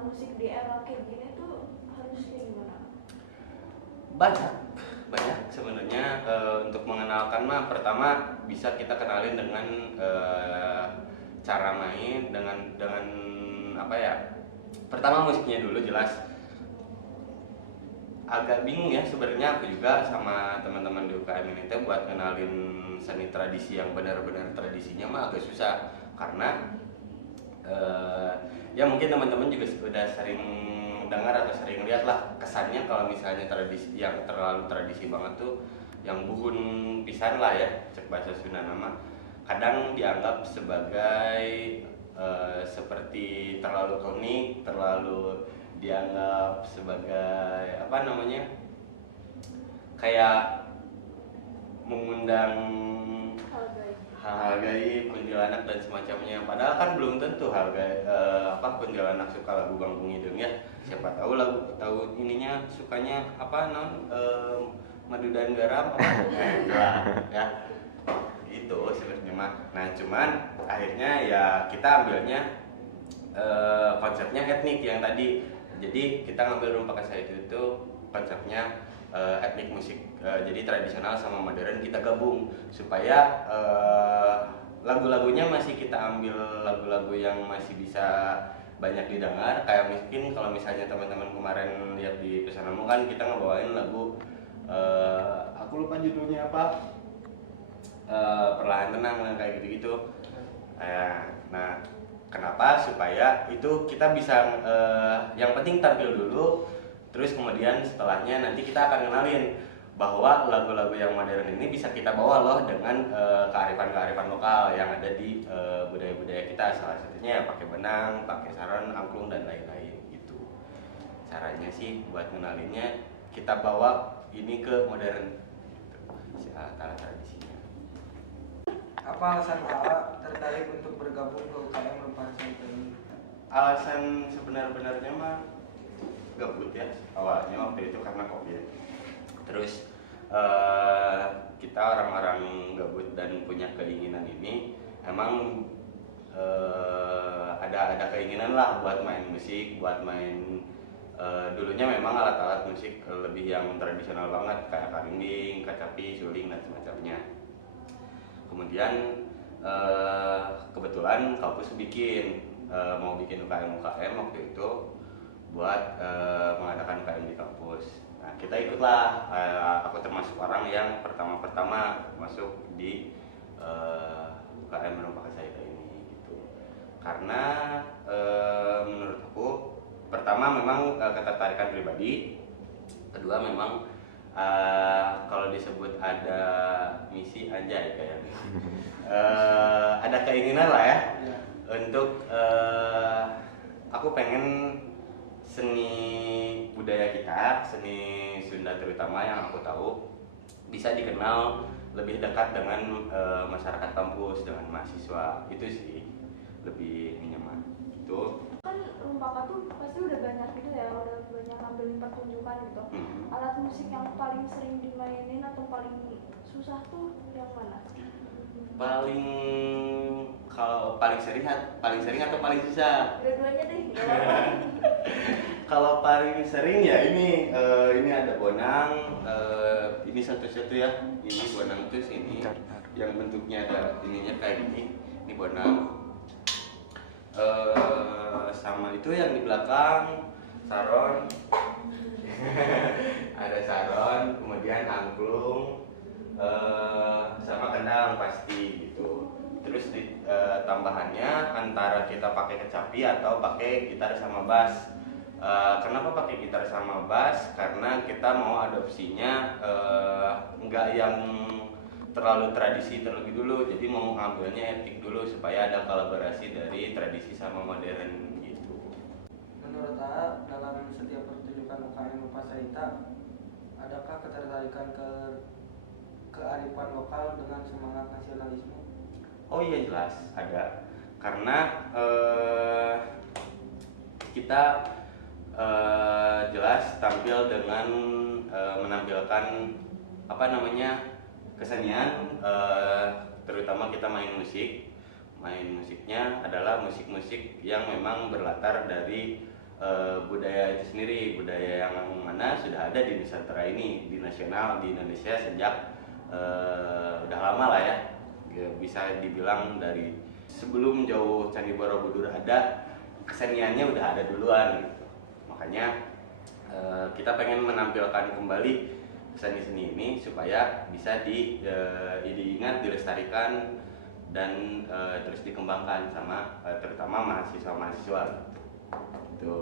alat musik di era kayak gini tuh harus kayak gimana? Banyak banyak sebenarnya. Untuk mengenalkan mah pertama bisa kita kenalin dengan cara main, dengan apa ya, pertama musiknya dulu jelas. Agak bingung ya sebenarnya aku juga sama teman-teman di UKM ini teh buat kenalin seni tradisi yang benar-benar tradisinya mah agak susah, karena ya mungkin teman-teman juga sudah sering dengar atau sering lihat lah kesannya kalau misalnya tradisi yang terlalu tradisi banget tuh, yang buhun pisan lah ya, cek bahasa Sunda nama, kadang dianggap sebagai seperti terlalu unik, terlalu dianggap sebagai apa namanya, kayak mengundang hal-hal gaib, kuntilanak dan semacamnya. Padahal kan belum tentu hal gaib, kuntilanak suka lagu Ganggung Hidung ya. Siapa tahu tahu ininya sukanya apa madu dan garam apa ya. Itu sebenarnya mah. Nah, cuman akhirnya ya kita ambilnya konsepnya etnik yang tadi. Jadi kita ngambil Rumpa Kasai itu konsepnya etnik musik, jadi tradisional sama modern kita gabung supaya lagu-lagunya masih kita ambil lagu-lagu yang masih bisa banyak didengar. Kayak mungkin kalau misalnya teman-teman kemarin lihat di Pesanamu kan kita ngebawain lagu aku lupa judulnya apa, Perlahan Tenang kayak gitu-gitu. Nah, kenapa? Supaya itu kita bisa yang penting tampil dulu, terus kemudian setelahnya nanti kita akan kenalin bahwa lagu-lagu yang modern ini bisa kita bawa loh dengan kearifan-kearifan lokal yang ada di budaya-budaya kita. Salah satunya ya pakai benang, pakai saron, angklung dan lain-lain gitu. Caranya sih buat kenalinnya kita bawa ini ke modern gitu, alat tradisinya. Apa alasan Kak tertarik untuk bergabung ke UKM Rumpa Kasai ini? Alasan sebenar-benarnya mah gabut ya awalnya waktu itu karena COVID. Terus kita orang-orang gabut dan punya keinginan ini emang ada keinginan lah buat main musik, buat main dulunya memang alat-alat musik lebih yang tradisional banget kayak karinding, kacapi, suling dan semacamnya. Kemudian kebetulan kampus mau bikin UKM waktu itu buat mengadakan UKM di kampus. Nah, kita ikutlah. Aku termasuk orang yang pertama masuk di UKM Rumpa Kasai ini gitu. Karena menurut aku pertama memang ketertarikan pribadi, kedua memang kalau disebut ada misi anjay kayaknya ada keinginan lah ya untuk aku pengen seni budaya kita, seni Sunda terutama yang aku tahu bisa dikenal lebih dekat dengan masyarakat kampus, dengan mahasiswa. Itu sih lebih nyaman gitu. Kan Rumpaka tuh pasti udah banyak gitu ya, udah banyak ngambilin pertunjukan gitu. Alat musik yang paling sering dimainin atau paling susah tuh yang mana? Kalau paling sering atau paling susah? Dua-duanya deh, nggak apa-apa. Kalau paling sering ya ini ada bonang, ini satu-satu ya. Ini bonang terus ini yang bentuknya ada ininya kayak gini. Ini bonang. Sama itu yang di belakang saron. Ada saron, kemudian angklung, sama kendang pasti gitu. Terus tambahannya antara kita pakai kecapi atau pakai gitar sama bass. Kenapa pakai gitar sama bass? Karena kita mau adopsinya nggak yang terlalu tradisi terlebih dulu, jadi mau ngambilnya etik dulu supaya ada kolaborasi dari tradisi sama modern gitu. Menurut A, dalam setiap pertunjukan UKM Rumpa Kasai, adakah ketertarikan kearifan lokal dengan semangat nasionalisme? Oh iya jelas ada, karena kita jelas tampil dengan menampilkan apa namanya kesenian, terutama kita main musiknya adalah musik-musik yang memang berlatar dari budaya itu sendiri, budaya yang mana sudah ada di Nusantara ini, di nasional di Indonesia sejak udah lama lah ya. Bisa dibilang dari sebelum jauh Candi Borobudur ada, keseniannya udah ada duluan gitu. Makanya kita pengen menampilkan kembali seni-seni ini supaya bisa diingat, dilestarikan dan terus dikembangkan sama terutama mahasiswa-mahasiswa gitu.